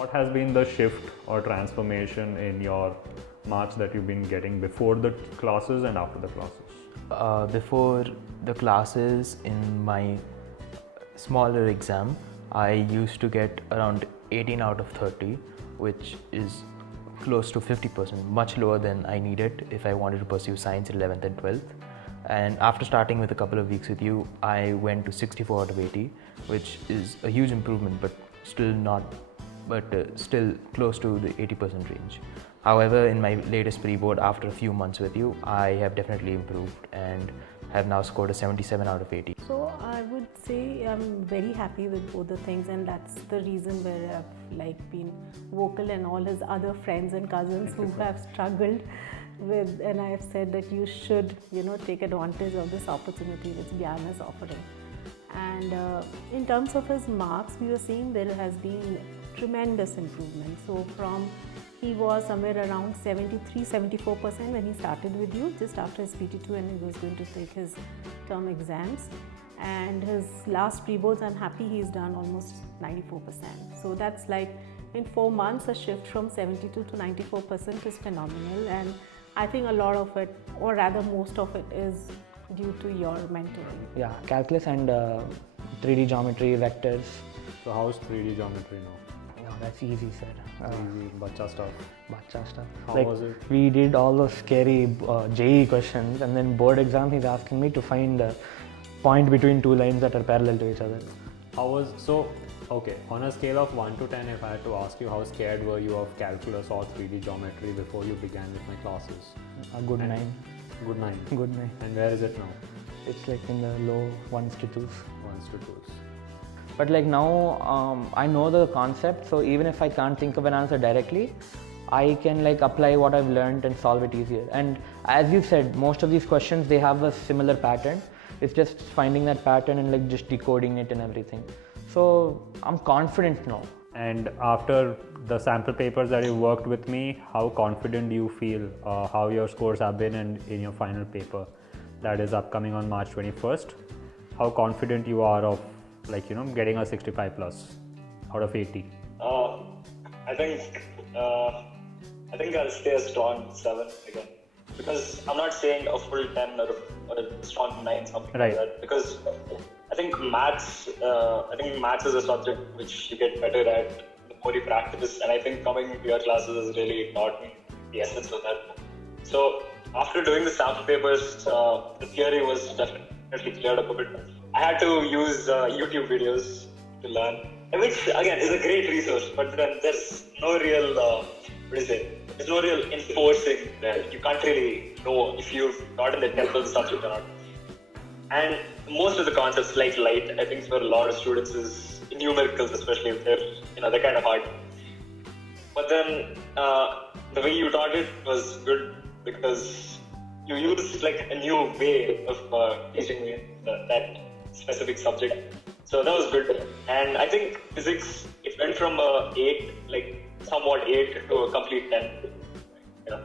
What has been the shift or transformation in your marks that you've been getting before the classes and after the classes? Before the classes, in my smaller exam, I used to get around 18 out of 30, which is close to 50%, much lower than I needed if I wanted to pursue science in 11th and 12th. And after starting with a couple of weeks with you, I went to 64 out of 80, which is a huge improvement, but still close to the 80% range. However, in my latest pre-board, after a few months with you, I have definitely improved and have now scored a 77 out of 80. So I would say I'm very happy with both the things, and that's the reason where I've been vocal, and all his other friends and cousins who have struggled with, and I have said that you should take advantage of this opportunity which Gyan is offering. And in terms of his marks, we were seeing there has been tremendous improvement. So he was somewhere around 73-74% when he started with you, just after his PT2, and he was going to take his term exams. And his last pre-boards, I'm happy he's done almost 94%. So that's like in 4 months, a shift from 72 to 94% is phenomenal. And I think a lot of it, or rather most of it, is due to your mentoring. Yeah, calculus and 3D geometry, vectors. So how's 3D geometry now? No, that's easy, sir. Easy, bacha stuff. How was it? We did all those scary JEE questions, and then board exam he's asking me to find a point between two lines that are parallel to each other. Okay, on a scale of 1 to 10, if I had to ask you, how scared were you of calculus or 3D geometry before you began with my classes? A good 9. Good 9? Good 9. And where is it now? It's like in the low 1s to 2s. 1s to 2s. But like now, I know the concept, so even if I can't think of an answer directly, I can like apply what I've learned and solve it easier. And as you said, most of these questions, they have a similar pattern. It's just finding that pattern and like just decoding it and everything. So I'm confident now. And after the sample papers that you worked with me, how confident do you feel how your scores have been in your final paper that is upcoming on March 21st? How confident you are of getting a 65 plus out of 80? I think I'll stay a strong 7 again, because I'm not saying a full 10 or a strong 9, something right. like that, because I think maths is a subject which you get better at the more you practice, and I think coming to your classes has really taught me the essence of that. So after doing the sample papers, the theory was definitely cleared up a bit. I had to use YouTube videos to learn, which again is a great resource, but then there's no real, there's no real enforcing there. You can't really know if you've gotten the depth of the subject or not. And most of the concepts like light, I think for a lot of students is numericals, especially if they're kind of hard. But then the way you taught it was good, because you used like a new way of teaching me that specific subject. So that was good. And I think physics, it went from a 8, like somewhat 8 to a complete 10. Yeah.